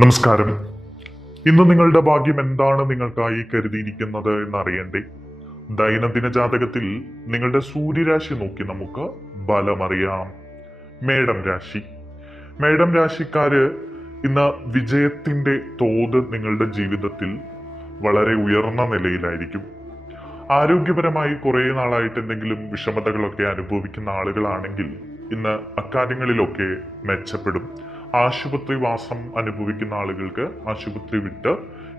നമസ്കാരം. ഇന്ന് നിങ്ങളുടെ ഭാഗ്യം എന്താണ് നിങ്ങൾക്കായി കരുതിയിരിക്കുന്നത് എന്നറിയണ്ടേ? ദൈനംദിന ജാതകത്തിൽ നിങ്ങളുടെ സൂര്യരാശി നോക്കി നമുക്ക് ബലമറിയാം. മേടം രാശി. മേടം രാശിക്കാര് ഇന്ന് വിജയത്തിന്റെ തോത് നിങ്ങളുടെ ജീവിതത്തിൽ വളരെ ഉയർന്ന നിലയിലായിരിക്കും. ആരോഗ്യപരമായി കുറെ നാളായിട്ട് എന്തെങ്കിലും വിഷമതകളൊക്കെ അനുഭവിക്കുന്ന ആളുകളാണെങ്കിൽ ഇന്ന് അക്കാര്യങ്ങളിലൊക്കെ മെച്ചപ്പെടും. ആശുപത്രി വാസം അനുഭവിക്കുന്ന ആളുകൾക്ക് ആശുപത്രി വിട്ട്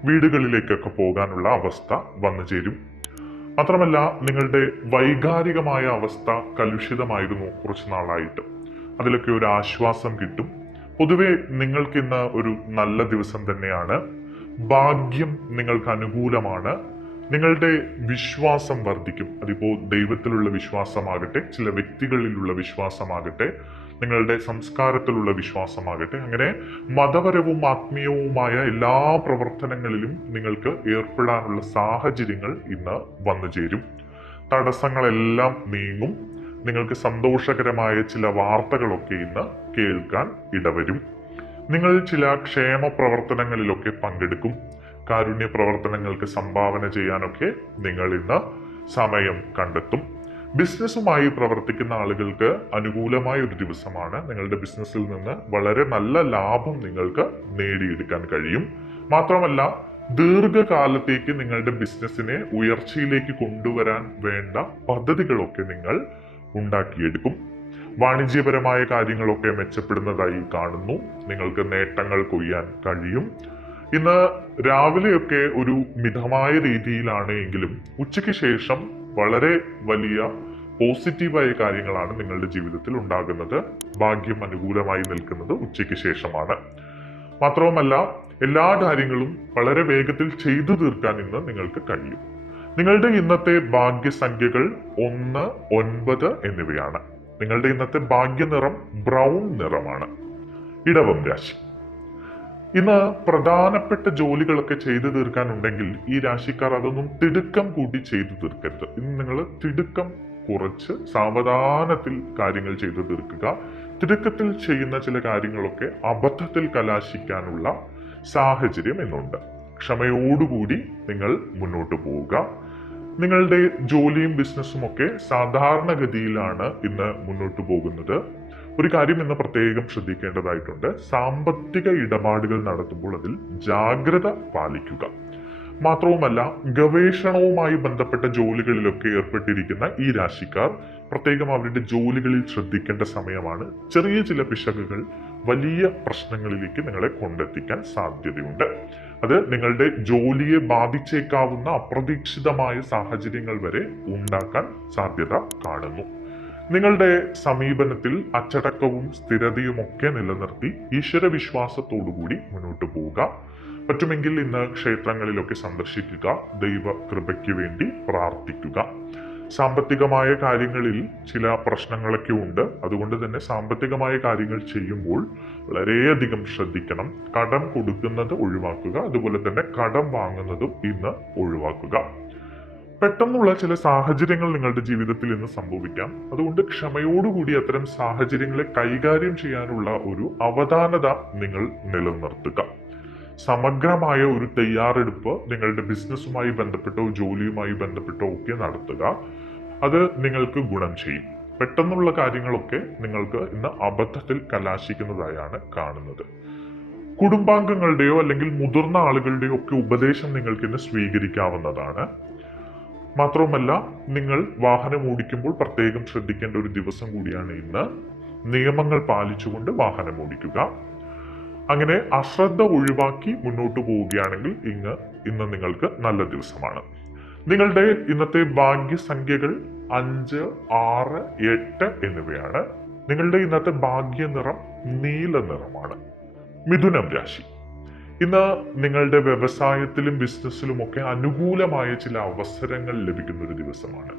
വീടുകളിലേക്കൊക്കെ പോകാനുള്ള അവസ്ഥ വന്നു ചേരും. മാത്രമല്ല, നിങ്ങളുടെ വൈകാരികമായ അവസ്ഥ കലുഷിതമായിരുന്നു കുറച്ചു നാളായിട്ട്. അതിലൊക്കെ ഒരു ആശ്വാസം കിട്ടും. പൊതുവെ നിങ്ങൾക്ക് ഇന്ന് ഒരു നല്ല ദിവസം തന്നെയാണ്. ഭാഗ്യം നിങ്ങൾക്ക് അനുകൂലമാണ്. നിങ്ങളുടെ വിശ്വാസം വർദ്ധിക്കും. അതിപ്പോ ദൈവത്തിലുള്ള വിശ്വാസമാകട്ടെ, ചില വ്യക്തികളിലുള്ള വിശ്വാസമാകട്ടെ, നിങ്ങളുടെ സംസ്കാരത്തിലുള്ള വിശ്വാസമാകട്ടെ, അങ്ങനെ മതപരവും ആത്മീയവുമായ എല്ലാ പ്രവർത്തനങ്ങളിലും നിങ്ങൾക്ക് ഏർപ്പെടാനുള്ള സാഹചര്യങ്ങൾ ഇന്ന് വന്നു ചേരും. തടസ്സങ്ങളെല്ലാം നീങ്ങും. നിങ്ങൾക്ക് സന്തോഷകരമായ ചില വാർത്തകളൊക്കെ ഇന്ന് കേൾക്കാൻ ഇടവരും. നിങ്ങൾ ചില ക്ഷേമ പ്രവർത്തനങ്ങളിലൊക്കെ പങ്കെടുക്കും. കാരുണ്യ പ്രവർത്തനങ്ങൾക്ക് സംഭാവന ചെയ്യാനൊക്കെ നിങ്ങൾ ഇന്ന് സമയം കണ്ടെത്തും. ബിസിനസ്സുമായി പ്രവർത്തിക്കുന്ന ആളുകൾക്ക് അനുകൂലമായ ഒരു ദിവസമാണ്. നിങ്ങളുടെ ബിസിനസ്സിൽ നിന്ന് വളരെ നല്ല ലാഭം നിങ്ങൾക്ക് നേടിയെടുക്കാൻ കഴിയും. മാത്രമല്ല, ദീർഘകാലത്തേക്ക് നിങ്ങളുടെ ബിസിനസ്സിനെ ഉയർച്ചയിലേക്ക് കൊണ്ടുവരാൻ വേണ്ട പദ്ധതികളൊക്കെ നിങ്ങൾ ഉണ്ടാക്കിയെടുക്കും. വാണിജ്യപരമായ കാര്യങ്ങളൊക്കെ മെച്ചപ്പെടുന്നതായി കാണുന്നു. നിങ്ങൾക്ക് നേട്ടങ്ങൾ കൊയ്യാൻ കഴിയും. ഇന്ന് രാവിലെയൊക്കെ ഒരു മിതമായ രീതിയിലാണ് എങ്കിലും ഉച്ചയ്ക്ക് ശേഷം വളരെ വലിയ പോസിറ്റീവായ കാര്യങ്ങളാണ് നിങ്ങളുടെ ജീവിതത്തിൽ ഉണ്ടാകുന്നത്. ഭാഗ്യം അനുകൂലമായി നിൽക്കുന്നത് ഉച്ചയ്ക്ക് ശേഷമാണ്. മാത്രവുമല്ല, എല്ലാ കാര്യങ്ങളും വളരെ വേഗത്തിൽ ചെയ്തു തീർക്കാൻ ഇന്ന് നിങ്ങൾക്ക് കഴിയും. നിങ്ങളുടെ ഇന്നത്തെ ഭാഗ്യസംഖ്യകൾ 1, 9 എന്നിവയാണ്. നിങ്ങളുടെ ഇന്നത്തെ ഭാഗ്യനിറം ബ്രൗൺ നിറമാണ്. ഇടവം രാശി. ഇന്ന് പ്രധാനപ്പെട്ട ജോലികളൊക്കെ ചെയ്തു തീർക്കാനുണ്ടെങ്കിൽ ഈ രാശിക്കാർ അതൊന്നും തിടുക്കം കൂട്ടി ചെയ്തു തീർക്കരുത്. ഇന്ന് നിങ്ങൾ തിടുക്കം കുറച്ച് സാവധാനത്തിൽ കാര്യങ്ങൾ ചെയ്തു തീർക്കുക. തിടുക്കത്തിൽ ചെയ്യുന്ന ചില കാര്യങ്ങളൊക്കെ അബദ്ധത്തിൽ കലാശിക്കാനുള്ള സാഹചര്യം ഇന്നുണ്ട്. ക്ഷമയോടുകൂടി നിങ്ങൾ മുന്നോട്ട് പോവുക. നിങ്ങളുടെ ജോലിയും ബിസിനസ്സും ഒക്കെ സാധാരണഗതിയിലാണ് ഇന്ന് മുന്നോട്ട് പോകുന്നത്. ഒരു കാര്യം ഇന്ന് പ്രത്യേകം ശ്രദ്ധിക്കേണ്ടതായിട്ടുണ്ട്. സാമ്പത്തിക ഇടപാടുകൾ നടത്തുമ്പോൾ അതിൽ ജാഗ്രത പാലിക്കുക. മാത്രവുമല്ല, ഗവേഷണവുമായി ബന്ധപ്പെട്ട ജോലികളിലൊക്കെ ഏർപ്പെട്ടിരിക്കുന്ന ഈ രാശിക്കാർ പ്രത്യേകം അവരുടെ ജോലികളിൽ ശ്രദ്ധിക്കേണ്ട സമയമാണ്. ചെറിയ ചില പിശകുകൾ വലിയ പ്രശ്നങ്ങളിലേക്ക് നിങ്ങളെ കൊണ്ടെത്തിക്കാൻ സാധ്യതയുണ്ട്. അത് നിങ്ങളുടെ ജോലിയെ ബാധിച്ചേക്കാവുന്ന അപ്രതീക്ഷിതമായ സാഹചര്യങ്ങൾ വരെ ഉണ്ടാക്കാൻ സാധ്യത കാണുന്നു. നിങ്ങളുടെ സമീപനത്തിൽ അച്ചടക്കവും സ്ഥിരതയും ഒക്കെ നിലനിർത്തി ഈശ്വരവിശ്വാസത്തോടുകൂടി മുന്നോട്ട് പോവുക. പറ്റുമെങ്കിൽ ഇന്ന് ക്ഷേത്രങ്ങളിലൊക്കെ സന്ദർശിക്കുക. ദൈവ കൃപയ്ക്ക് വേണ്ടി പ്രാർത്ഥിക്കുക. സാമ്പത്തികമായ കാര്യങ്ങളിൽ ചില പ്രശ്നങ്ങളൊക്കെ ഉണ്ട്. അതുകൊണ്ട് തന്നെ സാമ്പത്തികമായ കാര്യങ്ങൾ ചെയ്യുമ്പോൾ വളരെയധികം ശ്രദ്ധിക്കണം. കടം കൊടുക്കുന്നത് ഒഴിവാക്കുക. അതുപോലെ തന്നെ കടം വാങ്ങുന്നതും ഇന്ന് ഒഴിവാക്കുക. പെട്ടെന്നുള്ള ചില സാഹചര്യങ്ങൾ നിങ്ങളുടെ ജീവിതത്തിൽ ഇന്ന് സംഭവിക്കാം. അതുകൊണ്ട് ക്ഷമയോടുകൂടി അത്തരം സാഹചര്യങ്ങളെ കൈകാര്യം ചെയ്യാനുള്ള ഒരു അവധാനത നിങ്ങൾ നിലനിർത്തുക. സമഗ്രമായ ഒരു തയ്യാറെടുപ്പ് നിങ്ങളുടെ ബിസിനസ്സുമായി ബന്ധപ്പെട്ടോ ജോലിയുമായി ബന്ധപ്പെട്ടോ ഒക്കെ നടത്തുക. അത് നിങ്ങൾക്ക് ഗുണം ചെയ്യും. പെട്ടെന്നുള്ള കാര്യങ്ങളൊക്കെ നിങ്ങൾക്ക് ഇന്ന് അബദ്ധത്തിൽ കലാശിക്കുന്നതായാണ് കാണുന്നത്. കുടുംബാംഗങ്ങളുടെയോ അല്ലെങ്കിൽ മുതിർന്ന ആളുകളുടെയോ ഒക്കെ ഉപദേശം നിങ്ങൾക്ക് ഇന്ന് സ്വീകരിക്കാവുന്നതാണ്. മാത്രവുമല്ല, നിങ്ങൾ വാഹനം ഓടിക്കുമ്പോൾ പ്രത്യേകം ശ്രദ്ധിക്കേണ്ട ഒരു ദിവസം കൂടിയാണ് ഇന്ന്. നിയമങ്ങൾ പാലിച്ചുകൊണ്ട് വാഹനം ഓടിക്കുക. അങ്ങനെ അശ്രദ്ധ ഒഴിവാക്കി മുന്നോട്ട് പോവുകയാണെങ്കിൽ ഇന്ന് നിങ്ങൾക്ക് നല്ല ദിവസമാണ്. നിങ്ങളുടെ ഇന്നത്തെ ഭാഗ്യസംഖ്യകൾ 5, 6, 8 എന്നിവയാണ്. നിങ്ങളുടെ ഇന്നത്തെ ഭാഗ്യനിറം നീല നിറമാണ്. മിഥുനം രാശി. ഇന്ന് നിങ്ങളുടെ വ്യവസായത്തിലും ബിസിനസ്സിലും ഒക്കെ അനുകൂലമായ ചില അവസരങ്ങൾ ലഭിക്കുന്ന ഒരു ദിവസമാണ്.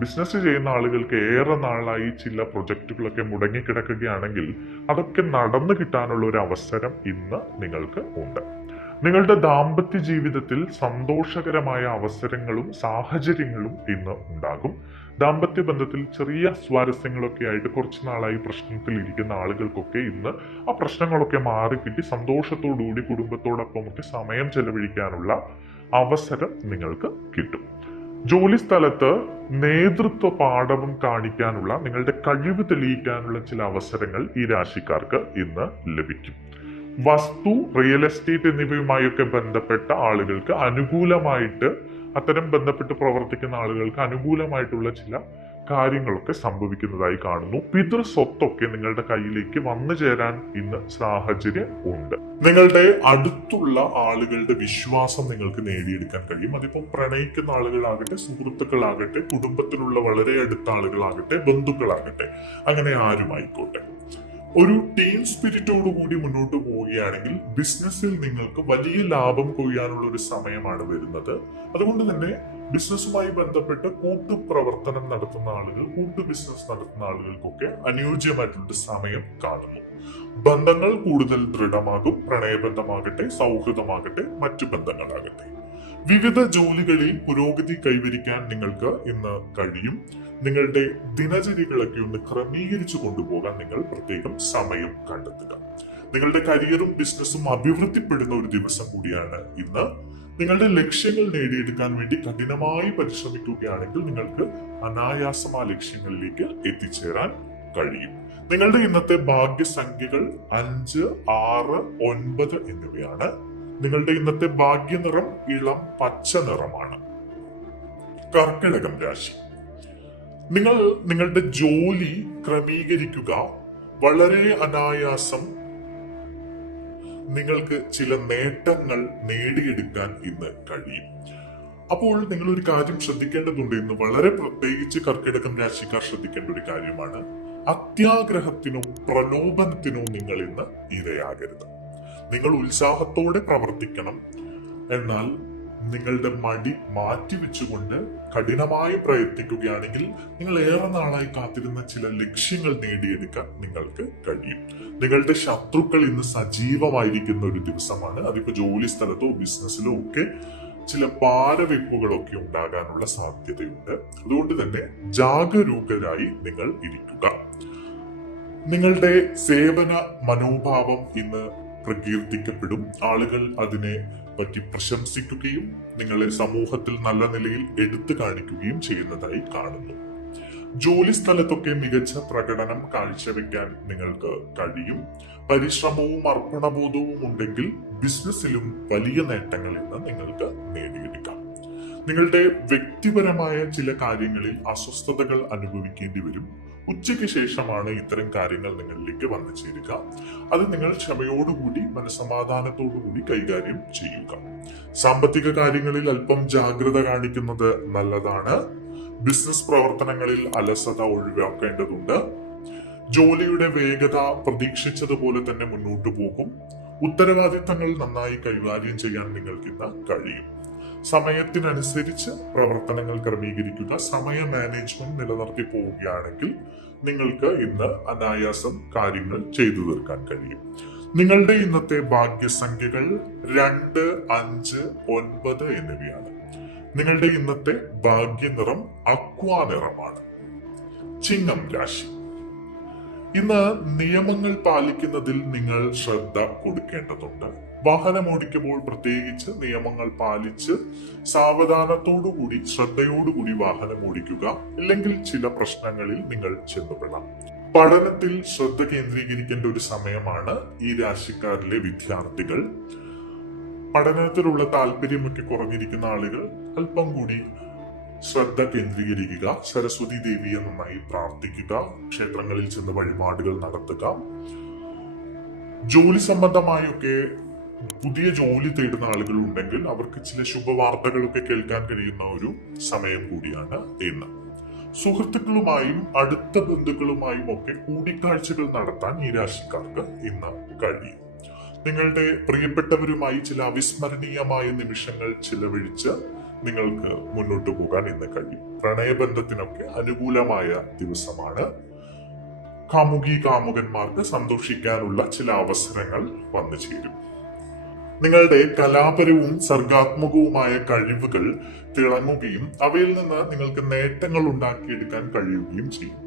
ബിസിനസ് ചെയ്യുന്ന ആളുകൾക്ക് ഏറെ നാളായി ചില പ്രൊജക്റ്റുകളൊക്കെ മുടങ്ങിക്കിടക്കുകയാണെങ്കിൽ അതൊക്കെ നടന്നു കിട്ടാനുള്ള ഒരു അവസരം ഇന്ന് നിങ്ങൾക്ക് ഉണ്ട്. നിങ്ങളുടെ ദാമ്പത്യ ജീവിതത്തിൽ സന്തോഷകരമായ അവസരങ്ങളും സാഹചര്യങ്ങളും ഇന്ന് ഉണ്ടാകും. ദാമ്പത്യ ബന്ധത്തിൽ ചെറിയ സ്വാരസ്യങ്ങളൊക്കെ ആയിട്ട് കുറച്ച് നാളായി പ്രശ്നത്തിൽ ഇരിക്കുന്ന ആളുകൾക്കൊക്കെ ഇന്ന് ആ പ്രശ്നങ്ങളൊക്കെ മാറിക്കിട്ടി സന്തോഷത്തോടുകൂടി കുടുംബത്തോടൊപ്പമൊക്കെ സമയം ചെലവഴിക്കാനുള്ള അവസരം നിങ്ങൾക്ക് കിട്ടും. ജോലി സ്ഥലത്ത് നേതൃത്വ പാഠവും കാണിക്കാനുള്ള, നിങ്ങളുടെ കഴിവ് തെളിയിക്കാനുള്ള ചില അവസരങ്ങൾ ഈ രാശിക്കാർക്ക് ഇന്ന് ലഭിക്കും. വസ്തു, റിയൽ എസ്റ്റേറ്റ് എന്നിവയുമായൊക്കെ ബന്ധപ്പെട്ട ആളുകൾക്ക് അനുകൂലമായിട്ട്, അത്തരം ബന്ധപ്പെട്ട് പ്രവർത്തിക്കുന്ന ആളുകൾക്ക് അനുകൂലമായിട്ടുള്ള ചില കാര്യങ്ങളൊക്കെ സംഭവിക്കുന്നതായി കാണുന്നു. പിതൃ സ്വത്തൊക്കെ നിങ്ങളുടെ കയ്യിലേക്ക് വന്നു ചേരാൻ ഇന്ന് സാഹചര്യം ഉണ്ട്. നിങ്ങളുടെ അടുത്തുള്ള ആളുകളുടെ വിശ്വാസം നിങ്ങൾക്ക് നേടിയെടുക്കാൻ കഴിയും. അതിപ്പോൾ പ്രണയിക്കുന്ന ആളുകളാകട്ടെ, സുഹൃത്തുക്കളാകട്ടെ, കുടുംബത്തിലുള്ള വളരെ അടുത്ത ആളുകളാകട്ടെ, ബന്ധുക്കളാകട്ടെ, അങ്ങനെ ആരുമായിക്കോട്ടെ. ഒരു ടീം സ്പിരിറ്റോടു കൂടി മുന്നോട്ട് പോവുകയാണെങ്കിൽ ബിസിനസ്സിൽ നിങ്ങൾക്ക് വലിയ ലാഭം കൊയ്യാനുള്ള ഒരു സമയമാണ് വരുന്നത്. അതുകൊണ്ട് തന്നെ ബിസിനസ്സുമായി ബന്ധപ്പെട്ട് കൂട്ടുപ്രവർത്തനം നടത്തുന്ന ആളുകൾ, കൂട്ടു ബിസിനസ് നടത്തുന്ന ആളുകൾക്കൊക്കെ അനുയോജ്യമായിട്ടുള്ള സമയം കാണുന്നു. ബന്ധങ്ങൾ കൂടുതൽ ദൃഢമാകും. പ്രണയബന്ധമാകട്ടെ, സൗഹൃദമാകട്ടെ, മറ്റു ബന്ധങ്ങളാകട്ടെ. വിവിധ ജോലികളിൽ പുരോഗതി കൈവരിക്കാൻ നിങ്ങൾക്ക് ഇന്ന് കഴിയും. നിങ്ങളുടെ ദിനചര്യകളൊക്കെ ഒന്ന് ക്രമീകരിച്ചു കൊണ്ടുപോകാൻ നിങ്ങൾ പ്രത്യേകം സമയം കണ്ടെത്തുക. നിങ്ങളുടെ കരിയറും ബിസിനസ്സും അഭിവൃദ്ധിപ്പെടുന്ന ഒരു ദിവസം കൂടിയാണ് ഇന്ന്. നിങ്ങളുടെ ലക്ഷ്യങ്ങൾ നേടിയെടുക്കാൻ വേണ്ടി കഠിനമായി പരിശ്രമിക്കുകയാണെങ്കിൽ നിങ്ങൾക്ക് അനായാസം ആ ലക്ഷ്യങ്ങളിലേക്ക് എത്തിച്ചേരാൻ കഴിയും. നിങ്ങളുടെ ഇന്നത്തെ ഭാഗ്യസംഖ്യകൾ 5, 6, 9 എന്നിവയാണ്. നിങ്ങളുടെ ഇന്നത്തെ ഭാഗ്യനിറം ഇളം പച്ച നിറമാണ്. കർക്കിടകം രാശി. നിങ്ങൾ നിങ്ങളുടെ ജോലി ക്രമീകരിക്കുക. വളരെ അനായാസം നിങ്ങൾക്ക് ചില നേട്ടങ്ങൾ നേടിയെടുക്കാൻ ഇന്ന് കഴിയും. അപ്പോൾ നിങ്ങൾ ഒരു കാര്യം ശ്രദ്ധിക്കേണ്ടതുണ്ട്. ഇന്ന് വളരെ പ്രത്യേകിച്ച് കർക്കിടകം രാശിക്കാർ ശ്രദ്ധിക്കേണ്ട ഒരു കാര്യമാണ്, അത്യാഗ്രഹത്തിനോ പ്രലോഭനത്തിനോ നിങ്ങൾ ഇന്ന് ഇരയാകരുത്. നിങ്ങൾ ഉത്സാഹത്തോടെ പ്രവർത്തിക്കണം. എന്നാൽ നിങ്ങളുടെ മടി മാറ്റിവെച്ചുകൊണ്ട് കഠിനമായി പ്രയത്നിക്കുകയാണെങ്കിൽ നിങ്ങൾ ഏറെ നാളായി കാത്തിരുന്ന ചില ലക്ഷ്യങ്ങൾ നേടിയെടുക്കാൻ നിങ്ങൾക്ക് കഴിയും. നിങ്ങളുടെ ശത്രുക്കൾ ഇന്ന് സജീവമായിരിക്കുന്ന ഒരു ദിവസമാണ്. അതിപ്പോ ജോലി സ്ഥലത്തോ ബിസിനസ്സിലോ ഒക്കെ ചില പാരവെപ്പുകളൊക്കെ ഉണ്ടാകാനുള്ള സാധ്യതയുണ്ട്. അതുകൊണ്ട് തന്നെ ജാഗരൂകരായി നിങ്ങൾ ഇരിക്കുക. നിങ്ങളുടെ സേവന മനോഭാവം ഇന്ന് പ്രകീർത്തിക്കപ്പെടും. ആളുകൾ അതിനെ പറ്റി പ്രശംസിക്കുകയും നിങ്ങളെ സമൂഹത്തിൽ നല്ല നിലയിൽ എടുത്തു കാണിക്കുകയും ചെയ്യുന്നതായി കാണുന്നു. ജോലി സ്ഥലത്തൊക്കെ മികച്ച പ്രകടനം കാഴ്ചവെക്കാൻ നിങ്ങൾക്ക് കഴിയും. പരിശ്രമവും അർപ്പണബോധവും ഉണ്ടെങ്കിൽ ബിസിനസ്സിലും വലിയ നേട്ടങ്ങൾ ഇന്ന് നിങ്ങൾക്ക് നേടിയെടുക്കാം. നിങ്ങളുടെ വ്യക്തിപരമായ ചില കാര്യങ്ങളിൽ അസ്വസ്ഥതകൾ അനുഭവിക്കേണ്ടി വരും. ഉച്ചയ്ക്ക് ശേഷമാണ് ഇത്തരം കാര്യങ്ങൾ നിങ്ങളിലേക്ക് വന്നു ചേരുക. അത് നിങ്ങൾ ക്ഷമയോടുകൂടി മനസമാധാനത്തോടുകൂടി കൈകാര്യം ചെയ്യുക. സാമ്പത്തിക കാര്യങ്ങളിൽ അല്പം ജാഗ്രത കാണിക്കുന്നത് നല്ലതാണ്. ബിസിനസ് പ്രവർത്തനങ്ങളിൽ അലസത ഒഴിവാക്കേണ്ടതുണ്ട്. ജോലിയുടെ വേഗത പ്രതീക്ഷിച്ചതുപോലെ തന്നെ മുന്നോട്ടു പോകും. ഉത്തരവാദിത്തങ്ങൾ നന്നായി കൈകാര്യം ചെയ്യാൻ നിങ്ങൾക്ക് ഇന്ന് കഴിയും. സമയത്തിനനുസരിച്ച് പ്രവർത്തനങ്ങൾ ക്രമീകരിക്കുക. സമയ മാനേജ്മെന്റ് നിലനിർത്തി പോവുകയാണെങ്കിൽ നിങ്ങൾക്ക് ഇന്ന് അനായാസം കാര്യങ്ങൾ ചെയ്തു തീർക്കാൻ കഴിയും. നിങ്ങളുടെ ഇന്നത്തെ ഭാഗ്യസംഖ്യകൾ 2, 5, 9 എന്നിവയാണ്. നിങ്ങളുടെ ഇന്നത്തെ ഭാഗ്യനിറം അക്വാ നിറമാണ്. ചിങ്ങം രാശി. ഇന്ന് നിയമങ്ങൾ പാലിക്കുന്നതിൽ നിങ്ങൾ ശ്രദ്ധ കൊടുക്കേണ്ടതുണ്ട്. വാഹനം ഓടിക്കുമ്പോൾ പ്രത്യേകിച്ച് നിയമങ്ങൾ പാലിച്ച് സാവധാനത്തോടുകൂടി ശ്രദ്ധയോടുകൂടി വാഹനം ഓടിക്കുക. ഇല്ലെങ്കിൽ ചില പ്രശ്നങ്ങളിൽ നിങ്ങൾ ചെന്നുപെടാം. പഠനത്തിൽ ശ്രദ്ധ കേന്ദ്രീകരിക്കേണ്ട ഒരു സമയമാണ് ഈ രാശിക്കാരിലെ വിദ്യാർത്ഥികൾ. പഠനത്തിലുള്ള താല്പര്യമൊക്കെ കുറഞ്ഞിരിക്കുന്ന ആളുകൾ അല്പം കൂടി ശ്രദ്ധ കേന്ദ്രീകരിക്കുക. സരസ്വതി ദേവിയെ നന്നായി പ്രാർത്ഥിക്കുക. ക്ഷേത്രങ്ങളിൽ ചെന്ന് വഴിപാടുകൾ നടത്തുക. ജോലി സംബന്ധമായൊക്കെ പുതിയ ജോലി തേടുന്ന ആളുകൾ ഉണ്ടെങ്കിൽ അവർക്ക് ചില ശുഭവാർത്തകളൊക്കെ കേൾക്കാൻ കഴിയുന്ന ഒരു സമയം കൂടിയാണ് ഇന്ന്. സുഹൃത്തുക്കളുമായും അടുത്ത ബന്ധുക്കളുമായും ഒക്കെ കൂടിക്കാഴ്ചകൾ നടത്താൻ ഈ രാശിക്കാർക്ക് ഇന്ന് കഴിയും. നിങ്ങളുടെ പ്രിയപ്പെട്ടവരുമായി ചില അവിസ്മരണീയമായ നിമിഷങ്ങൾ ചിലവഴിച്ച് നിങ്ങൾക്ക് മുന്നോട്ട് പോകാൻ ഇന്ന് കഴിയും. പ്രണയബന്ധത്തിനൊക്കെ അനുകൂലമായ ദിവസമാണ്. കാമുകന്മാർക്ക് സന്തോഷിക്കാനുള്ള ചില അവസരങ്ങൾ വന്നു ചേരും. നിങ്ങളുടെ കലാപരവും സർഗാത്മകവുമായ കഴിവുകൾ തിളങ്ങുകയും അവയിൽ നിന്ന് നിങ്ങൾക്ക് നേട്ടങ്ങൾ ഉണ്ടാക്കിയെടുക്കാൻ കഴിയുകയും ചെയ്യും.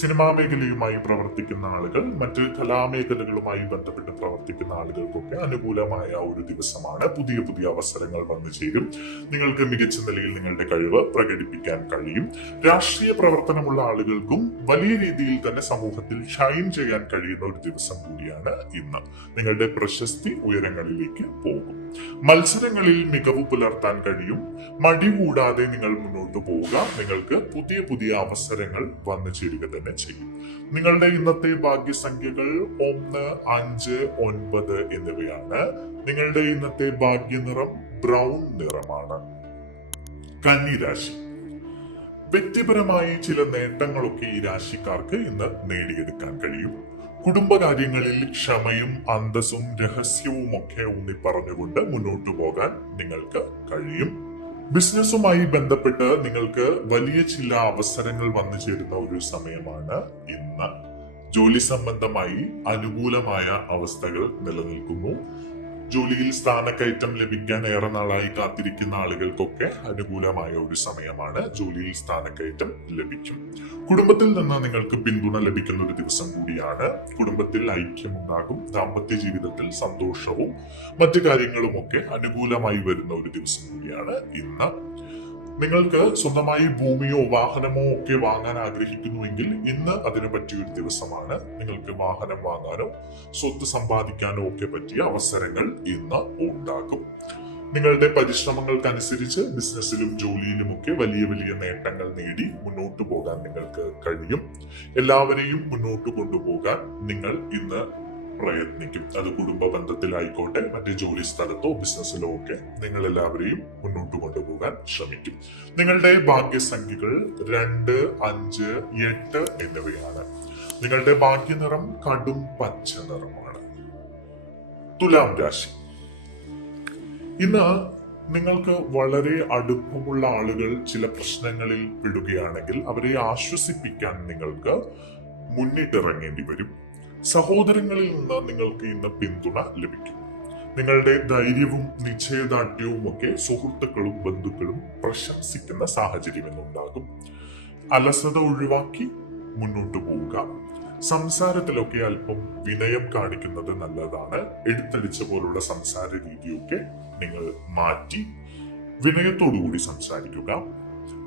സിനിമാ മേഖലയുമായി പ്രവർത്തിക്കുന്ന ആളുകൾ, മറ്റ് കലാമേഖലകളുമായി ബന്ധപ്പെട്ട് പ്രവർത്തിക്കുന്ന ആളുകൾക്കൊക്കെ അനുകൂലമായ ഒരു ദിവസമാണ്. പുതിയ പുതിയ അവസരങ്ങൾ വന്നു ചേരും. നിങ്ങൾക്ക് മികച്ച നിലയിൽ നിങ്ങളുടെ കഴിവ് പ്രകടിപ്പിക്കാൻ കഴിയും. രാഷ്ട്രീയ പ്രവർത്തനമുള്ള ആളുകൾക്കും വലിയ രീതിയിൽ തന്നെ സമൂഹത്തിൽ ഷൈൻ ചെയ്യാൻ കഴിയുന്ന ഒരു ദിവസം കൂടിയാണ് ഇന്ന്. നിങ്ങളുടെ പ്രശസ്തി ഉയരങ്ങളിലേക്ക് പോകും. മത്സരങ്ങളിൽ മികവ് പുലർത്താൻ കഴിയും. മടി കൂടാതെ നിങ്ങൾ മുന്നോട്ട് പോവുക. നിങ്ങൾക്ക് പുതിയ പുതിയ അവസരങ്ങൾ വന്നു ചേരുക തന്നെ ചെയ്യും. നിങ്ങളുടെ ഇന്നത്തെ ഭാഗ്യസംഖ്യകൾ 1, 5, 9 എന്നിവയാണ്. നിങ്ങളുടെ ഇന്നത്തെ ഭാഗ്യനിറം ബ്രൗൺ നിറമാണ്. കന്നി രാശി. വ്യക്തിപരമായി ചില നേട്ടങ്ങളൊക്കെ ഈ രാശിക്കാർക്ക് ഇന്ന് നേടിയെടുക്കാൻ കഴിയും. കുടുംബകാര്യങ്ങളിൽ ക്ഷമയും അന്തസ്സും രഹസ്യവും ഒക്കെ ഊന്നി പറഞ്ഞുകൊണ്ട് മുന്നോട്ടു പോകാൻ നിങ്ങൾക്ക് കഴിയും. ബിസിനസ്സുമായി ബന്ധപ്പെട്ട് നിങ്ങൾക്ക് വലിയ ചില അവസരങ്ങൾ വന്നു ചേരുന്ന ഒരു സമയമാണ് ഇന്ന്. ജോലി സംബന്ധമായി അനുകൂലമായ അവസ്ഥകൾ നിലനിൽക്കുന്നു. ജോലിയിൽ സ്ഥാനക്കയറ്റം ലഭിക്കാൻ ഏറെ നാളായി കാത്തിരിക്കുന്ന ആളുകൾക്കൊക്കെ അനുകൂലമായ ഒരു സമയമാണ്. ജോലിയിൽ സ്ഥാനക്കയറ്റം ലഭിക്കും. കുടുംബത്തിൽ നിന്ന് നിങ്ങൾക്ക് പിന്തുണ ലഭിക്കുന്ന ഒരു ദിവസം കൂടിയാണ്. കുടുംബത്തിൽ ഐക്യമുണ്ടാകും. ദാമ്പത്യ ജീവിതത്തിൽ സന്തോഷവും മറ്റു കാര്യങ്ങളും ഒക്കെ അനുകൂലമായി വരുന്ന ഒരു ദിവസം കൂടിയാണ് ഇന്ന്. നിങ്ങൾക്ക് സ്വന്തമായി ഭൂമിയോ വാഹനമോ ഒക്കെ വാങ്ങാൻ ആഗ്രഹിക്കുന്നുവെങ്കിൽ ഇന്ന് അതിന് പറ്റിയ ഒരു ദിവസമാണ്. നിങ്ങൾക്ക് വാഹനം വാങ്ങാനോ സ്വത്ത് സമ്പാദിക്കാനോ ഒക്കെ പറ്റിയ അവസരങ്ങൾ ഇന്ന് ഉണ്ടാകും. നിങ്ങളുടെ പരിശ്രമങ്ങൾക്കനുസരിച്ച് ബിസിനസ്സിലും ജോലിയിലുമൊക്കെ വലിയ വലിയ നേട്ടങ്ങൾ നേടി മുന്നോട്ട് പോകാൻ നിങ്ങൾക്ക് കഴിയും. എല്ലാവരെയും മുന്നോട്ട് കൊണ്ടുപോകാൻ നിങ്ങൾ ഇന്ന് പ്രയത്നിക്കും. അത് കുടുംബ ബന്ധത്തിലായിക്കോട്ടെ, മറ്റ് ജോലി സ്ഥലത്തോ ബിസിനസ്സിലോ ഒക്കെ നിങ്ങൾ എല്ലാവരെയും മുന്നോട്ട് കൊണ്ടുപോകാൻ ശ്രമിക്കും. നിങ്ങളുടെ ഭാഗ്യസംഖ്യകൾ 2, 5, 8 എന്നിവയാണ്. നിങ്ങളുടെ ഭാഗ്യനിറം കടും പച്ച നിറമാണ്. തുലാം രാശി. ഇന്ന് നിങ്ങൾക്ക് വളരെ അടുപ്പമുള്ള ആളുകൾ ചില പ്രശ്നങ്ങളിൽ പെടുകയാണെങ്കിൽ അവരെ ആശ്വസിപ്പിക്കാൻ നിങ്ങൾക്ക് മുന്നിട്ടിറങ്ങേണ്ടി വരും. സഹോദരങ്ങളിൽ നിന്ന് നിങ്ങൾക്ക് ഇന്ന് പിന്തുണ ലഭിക്കും. നിങ്ങളുടെ ധൈര്യവും നിശ്ചയദാർഢ്യവും ഒക്കെ സുഹൃത്തുക്കളും ബന്ധുക്കളും പ്രശംസിക്കുന്ന സാഹചര്യം ഇന്നുണ്ടാകും. അലസത ഒഴിവാക്കി മുന്നോട്ട് പോവുക. സംസാരത്തിലൊക്കെ അല്പം വിനയം കാണിക്കുന്നത് നല്ലതാണ്. എടുത്തടിച്ച പോലുള്ള സംസാര രീതിയൊക്കെ നിങ്ങൾ മാറ്റി വിനയത്തോടുകൂടി സംസാരിക്കുക.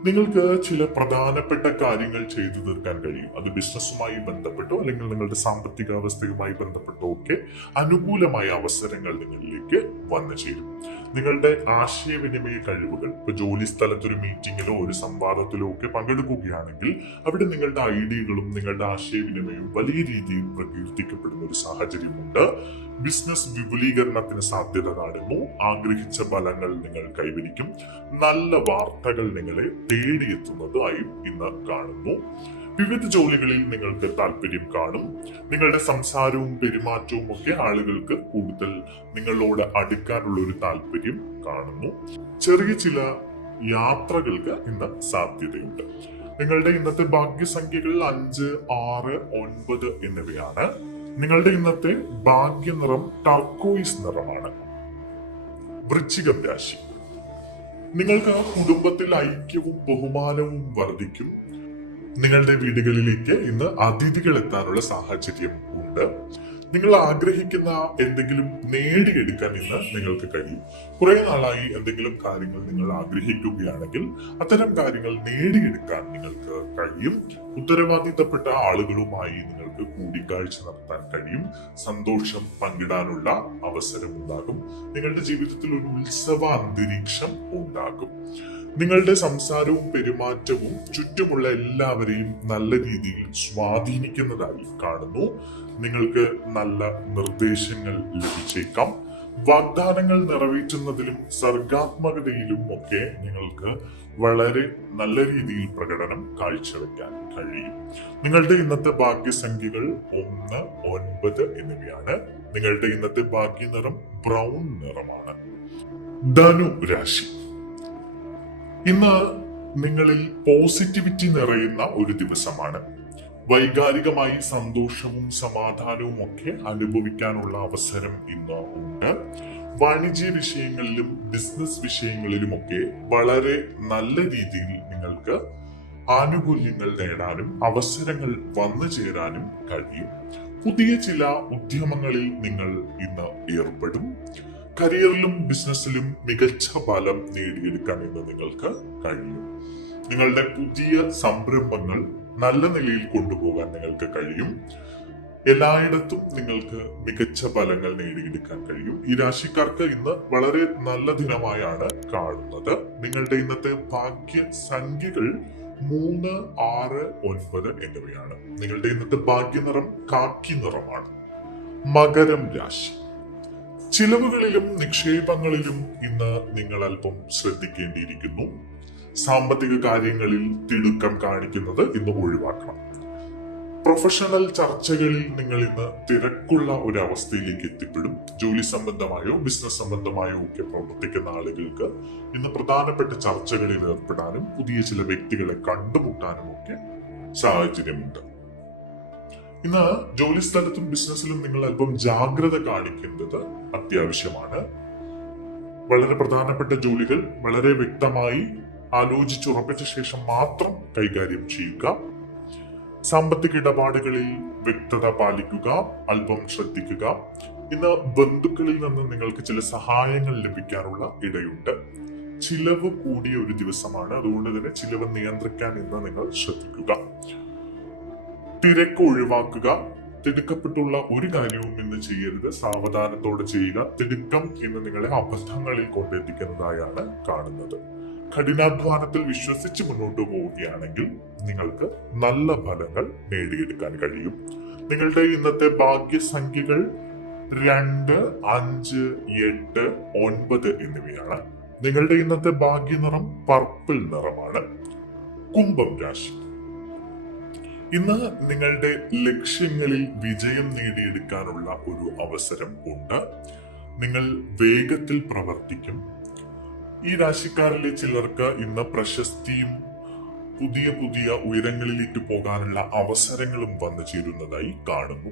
നിങ്ങൾക്ക് ചില പ്രധാനപ്പെട്ട കാര്യങ്ങൾ ചെയ്തു തീർക്കാൻ കഴിയും. അത് ബിസിനസ്സുമായി ബന്ധപ്പെട്ടോ അല്ലെങ്കിൽ നിങ്ങളുടെ സാമ്പത്തിക അവസ്ഥയുമായി ബന്ധപ്പെട്ടോ ഒക്കെ അനുകൂലമായ അവസരങ്ങൾ നിങ്ങളിലേക്ക് വന്നു ചേരും. നിങ്ങളുടെ ആശയവിനിമയ കഴിവുകൾ, ഇപ്പൊ ജോലി സ്ഥലത്തൊരു മീറ്റിങ്ങിലോ ഒരു സംവാദത്തിലോ ഒക്കെ പങ്കെടുക്കുകയാണെങ്കിൽ അവിടെ നിങ്ങളുടെ ഐഡിയകളും നിങ്ങളുടെ ആശയവിനിമയവും വലിയ രീതിയിൽ പ്രകീർത്തിക്കപ്പെടുന്ന ഒരു സാഹചര്യമുണ്ട്. ബിസിനസ് വിപുലീകരണത്തിന് സാധ്യത കാണുന്നു. ആഗ്രഹിച്ച ഫലങ്ങൾ നിങ്ങൾ കൈവരിക്കും. നല്ല വാർത്തകൾ നിങ്ങളെ തേടിയെത്തുന്നതായും ഇന്ന് കാണുന്നു. വിവിധ ജോലികളിൽ നിങ്ങൾക്ക് താല്പര്യം കാണും. നിങ്ങളുടെ സംസാരവും പെരുമാറ്റവും ഒക്കെ ആളുകൾക്ക് കൂടുതൽ നിങ്ങളോട് അടുക്കാനുള്ള ഒരു താല്പര്യം കാണുന്നു. ചെറിയ ചില യാത്രകൾക്ക് ഇന്ന് സാധ്യതയുണ്ട്. നിങ്ങളുടെ ഇന്നത്തെ ഭാഗ്യസംഖ്യകൾ 5, 6, 9 എന്നിവയാണ്. നിങ്ങളുടെ ഇന്നത്തെ ഭാഗ്യനിറം ടർക്കോയിസ് നിറമാണ്. വൃശ്ചികം രാശി. നിങ്ങൾക്ക് കുടുംബത്തിൽ ഐക്യവും ബഹുമാനവും വർദ്ധിക്കും. നിങ്ങളുടെ വീടുകളിലേക്ക് ഇന്ന് അതിഥികൾ എത്താനുള്ള സാഹചര്യം ഉണ്ട്. നിങ്ങൾ ആഗ്രഹിക്കുന്ന എന്തെങ്കിലും നേടിയെടുക്കാൻ ഇന്ന് നിങ്ങൾക്ക് കഴിയും. കുറെ നാളായി എന്തെങ്കിലും കാര്യങ്ങൾ നിങ്ങൾ ആഗ്രഹിക്കുകയാണെങ്കിൽ അത്തരം കാര്യങ്ങൾ നേടിയെടുക്കാൻ നിങ്ങൾക്ക് കഴിയും. ഉത്തരവാദിത്തപ്പെട്ട ആളുകളുമായി നിങ്ങൾക്ക് കൂടിക്കാഴ്ച നടത്താൻ കഴിയും. സന്തോഷം പങ്കിടാനുള്ള അവസരം ഉണ്ടാകും. നിങ്ങളുടെ ജീവിതത്തിൽ ഒരു ഉത്സവ അന്തരീക്ഷം ഉണ്ടാകും. നിങ്ങളുടെ സംസാരവും പെരുമാറ്റവും ചുറ്റുമുള്ള എല്ലാവരെയും നല്ല രീതിയിൽ സ്വാധീനിക്കുന്നതായി കാണുന്നു. നിങ്ങൾക്ക് നല്ല നിർദ്ദേശങ്ങൾ ലഭിച്ചേക്കാം. വാഗ്ദാനങ്ങൾ നിറവേറ്റുന്നതിലും സർഗാത്മകതയിലും ഒക്കെ നിങ്ങൾക്ക് വളരെ നല്ല രീതിയിൽ പ്രകടനം കാഴ്ചവെക്കാൻ കഴിയും. നിങ്ങളുടെ ഇന്നത്തെ ഭാഗ്യസംഖ്യകൾ 1, 9 എന്നിവയാണ്. നിങ്ങളുടെ ഇന്നത്തെ ഭാഗ്യനിറം ബ്രൗൺ നിറമാണ്. ധനു രാശി. ഇന്ന് നിങ്ങളിൽ പോസിറ്റിവിറ്റി നിറയുന്ന ഒരു ദിവസമാണ്. വൈകാരികമായി സന്തോഷവും സമാധാനവും ഒക്കെ അനുഭവിക്കാനുള്ള അവസരം ഇന്ന് ഉണ്ട്. വാണിജ്യ വിഷയങ്ങളിലും ബിസിനസ് വിഷയങ്ങളിലുമൊക്കെ വളരെ നല്ല രീതിയിൽ നിങ്ങൾക്ക് ആനുകൂല്യങ്ങൾ നേടാനും അവസരങ്ങൾ വന്നു ചേരാനും കഴിയും. പുതിയ ചില ഉദ്യമങ്ങളിൽ നിങ്ങൾ ഇന്ന് ഏർപ്പെടും. കരിയറിലും ബിസിനസ്സിലും മികച്ച ഫലം നേടിയെടുക്കാൻ ഇന്ന് നിങ്ങൾക്ക് കഴിയും. നിങ്ങളുടെ പുതിയ സംരംഭങ്ങൾ നല്ല നിലയിൽ കൊണ്ടുപോകാൻ നിങ്ങൾക്ക് കഴിയും. എല്ലായിടത്തും നിങ്ങൾക്ക് മികച്ച ഫലങ്ങൾ നേടിയെടുക്കാൻ കഴിയും. ഈ രാശിക്കാർക്ക് ഇന്ന് വളരെ നല്ല ദിനമായാണ് കാണുന്നത്. നിങ്ങളുടെ ഇന്നത്തെ ഭാഗ്യ സംഖ്യകൾ 3, 6, 9 എന്നിവയാണ്. നിങ്ങളുടെ ഇന്നത്തെ ഭാഗ്യനിറം കാക്കി നിറമാണ്. മകരം രാശി. ചിലവുകളിലും നിക്ഷേപങ്ങളിലും ഇന്ന് നിങ്ങൾ അല്പം ശ്രദ്ധിക്കേണ്ടിയിരിക്കുന്നു. സാമ്പത്തിക കാര്യങ്ങളിൽ തിടുക്കം കാണിക്കുന്നത് ഇന്ന് ഒഴിവാക്കണം. പ്രൊഫഷണൽ ചർച്ചകളിൽ നിങ്ങൾ ഇന്ന് തിരക്കുള്ള ഒരു അവസ്ഥയിലേക്ക് എത്തിപ്പെടും. ജോലി സംബന്ധമായോ ബിസിനസ് സംബന്ധമായോ ഒക്കെ പ്രവർത്തിക്കുന്ന ആളുകൾക്ക് ഇന്ന് പ്രധാനപ്പെട്ട ചർച്ചകളിൽ ഏർപ്പെടാനും പുതിയ ചില വ്യക്തികളെ കണ്ടുമുട്ടാനും ഒക്കെ സാഹചര്യമുണ്ട്. ഇന്ന് ജോലി സ്ഥലത്തും ബിസിനസ്സിലും നിങ്ങൾ അല്പം ജാഗ്രത കാണിക്കേണ്ടത് അത്യാവശ്യമാണ്. വളരെ പ്രധാനപ്പെട്ട ജോലികൾ വളരെ വ്യക്തമായി ആലോചിച്ചുറപ്പിച്ച ശേഷം മാത്രം കൈകാര്യം ചെയ്യുക. സാമ്പത്തിക ഇടപാടുകളിൽ വ്യക്തത പാലിക്കുക, അല്പം ശ്രദ്ധിക്കുക. ഇന്ന് ബന്ധുക്കളിൽ നിന്ന് നിങ്ങൾക്ക് ചില സഹായങ്ങൾ ലഭിക്കാനുള്ള ഇടയുണ്ട്. ചിലവ് കൂടിയ ഒരു ദിവസമാണ്, അതുകൊണ്ട് തന്നെ ചിലവ് നിയന്ത്രിക്കാൻ ഇന്ന് നിങ്ങൾ ശ്രദ്ധിക്കുക. തിരക്ക് ഒഴിവാക്കുക. തിടുക്കപ്പെട്ടുള്ള ഒരു കാര്യവും ഇന്ന് ചെയ്യരുത്. സാവധാനത്തോടെ ചെയ്യുക. തിടുക്കം ഇന്ന് നിങ്ങളെ അബദ്ധങ്ങളിൽ കൊണ്ടെത്തിക്കുന്നതായാണ് കാണുന്നത്. കഠിനാധ്വാനത്തിൽ വിശ്വസിച്ച് മുന്നോട്ട് പോവുകയാണെങ്കിൽ നിങ്ങൾക്ക് നല്ല ഫലങ്ങൾ നേടിയെടുക്കാൻ കഴിയും. നിങ്ങളുടെ ഇന്നത്തെ ഭാഗ്യസംഖ്യകൾ 2, 5, 8, 9 എന്നിവയാണ്. നിങ്ങളുടെ ഇന്നത്തെ ഭാഗ്യനിറം പർപ്പിൾ നിറമാണ്. കുംഭം രാശി. ഇന്ന് നിങ്ങളുടെ ലക്ഷ്യങ്ങളിൽ വിജയം നേടിയെടുക്കാനുള്ള ഒരു അവസരം ഉണ്ട്. നിങ്ങൾ വേഗത്തിൽ പ്രവർത്തിക്കും. ഈ രാശിക്കാരിലെ ചിലർക്ക് ഇന്ന് പ്രശസ്തിയും പുതിയ പുതിയ ഉയരങ്ങളിലേക്ക് പോകാനുള്ള അവസരങ്ങളും വന്നു ചേരുന്നതായി കാണുന്നു.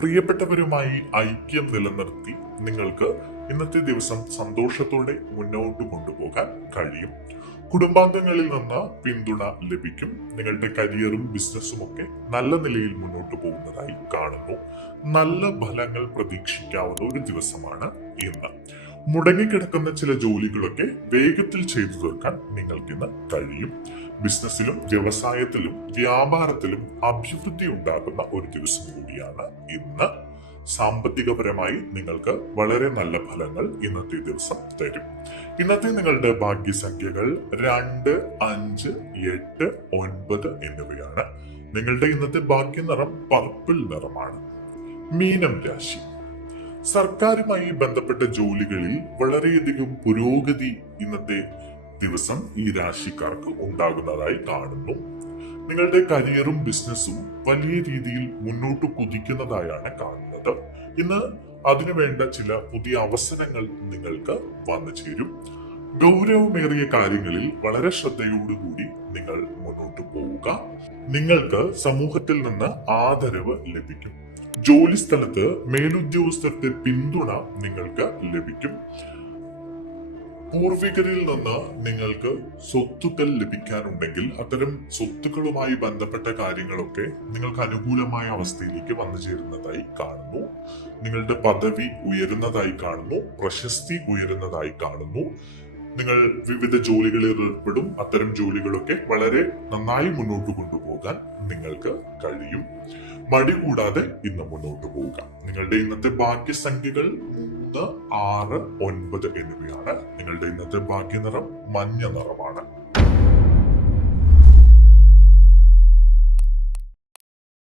പ്രിയപ്പെട്ടവരുമായി ഐക്യം നിലനിർത്തി നിങ്ങൾക്ക് ഇന്നത്തെ ദിവസം സന്തോഷത്തോടെ മുന്നോട്ട് കൊണ്ടുപോകാൻ കഴിയും. കുടുംബാംഗങ്ങളിൽ നിന്ന് പിന്തുണ ലഭിക്കും. നിങ്ങളുടെ കരിയറും ബിസിനസ്സും ഒക്കെ നല്ല നിലയിൽ മുന്നോട്ട് പോകുന്നതായി കാണുന്നു. നല്ല ഫലങ്ങൾ പ്രതീക്ഷിക്കാവുന്ന ഒരു ദിവസമാണ് ഇന്ന്. മുടങ്ങിക്കിടക്കുന്ന ചില ജോലികളൊക്കെ വേഗത്തിൽ ചെയ്തു തീർക്കാൻ നിങ്ങൾക്കിന്ന് കഴിയും. ബിസിനസ്സിലും വ്യവസായത്തിലും വ്യാപാരത്തിലും അഭിവൃദ്ധി ഉണ്ടാകുന്ന ഒരു ദിവസം കൂടിയാണ് ഇന്ന്. സാമ്പത്തികപരമായി നിങ്ങൾക്ക് വളരെ നല്ല ഫലങ്ങൾ ഇന്നത്തെ ദിവസം തരും. ഇന്നത്തെ നിങ്ങളുടെ ഭാഗ്യസംഖ്യകൾ 2, 5, 8, 9 എന്നിവയാണ്. നിങ്ങളുടെ ഇന്നത്തെ ഭാഗ്യനിറം പർപ്പിൾ നിറമാണ്. മീനം രാശി. സർക്കാരുമായി ബന്ധപ്പെട്ട ജോലികളിൽ വളരെയധികം പുരോഗതി ഇന്നത്തെ ദിവസം ഈ രാശിക്കാർക്ക് ഉണ്ടാകുന്നതായി കാണുന്നു. നിങ്ങളുടെ കരിയറും ബിസിനസ്സും വലിയ രീതിയിൽ മുന്നോട്ട് കുതിക്കുന്നതായാണ് കാണുന്നത്. ഇന്ന് അതിനുവേണ്ട ചില പുതിയ അവസരങ്ങൾ നിങ്ങൾക്ക് വന്നു ചേരും. ഗൗരവമേറിയ കാര്യങ്ങളിൽ വളരെ ശ്രദ്ധയോടുകൂടി നിങ്ങൾ മുന്നോട്ട് പോവുക. നിങ്ങൾക്ക് സമൂഹത്തിൽ നിന്ന് ആദരവ് ലഭിക്കും. ജോലി സ്ഥലത്ത് മേലുദ്യോഗസ്ഥരുടെ പിന്തുണ നിങ്ങൾക്ക് ലഭിക്കും. പൂർവികരിൽ നിന്ന് നിങ്ങൾക്ക് സ്വത്തുക്കൾ ലഭിക്കാനുണ്ടെങ്കിൽ അത്തരം സ്വത്തുക്കളുമായി ബന്ധപ്പെട്ട കാര്യങ്ങളൊക്കെ നിങ്ങൾക്ക് അനുകൂലമായ അവസ്ഥയിലേക്ക് വന്നു ചേരുന്നതായി കാണുന്നു. നിങ്ങളുടെ പദവി ഉയരുന്നതായി കാണുന്നു. പ്രശസ്തി ഉയരുന്നതായി കാണുന്നു. നിങ്ങൾ വിവിധ ജോലികളിൽ ഏർപ്പെടും. അത്തരം ജോലികളൊക്കെ വളരെ നന്നായി മുന്നോട്ട് കൊണ്ടുപോകാൻ നിങ്ങൾക്ക് കഴിയും. മടി കൂടാതെ ഇന്ന് മുന്നോട്ട് പോവുക. നിങ്ങളുടെ ഇന്നത്തെ ഭാഗ്യസംഖ്യകൾ 3, 6, 9 എന്നിവയാണ്. നിങ്ങളുടെ ഇന്നത്തെ ഭാഗ്യനിറം മഞ്ഞ നിറമാണ്.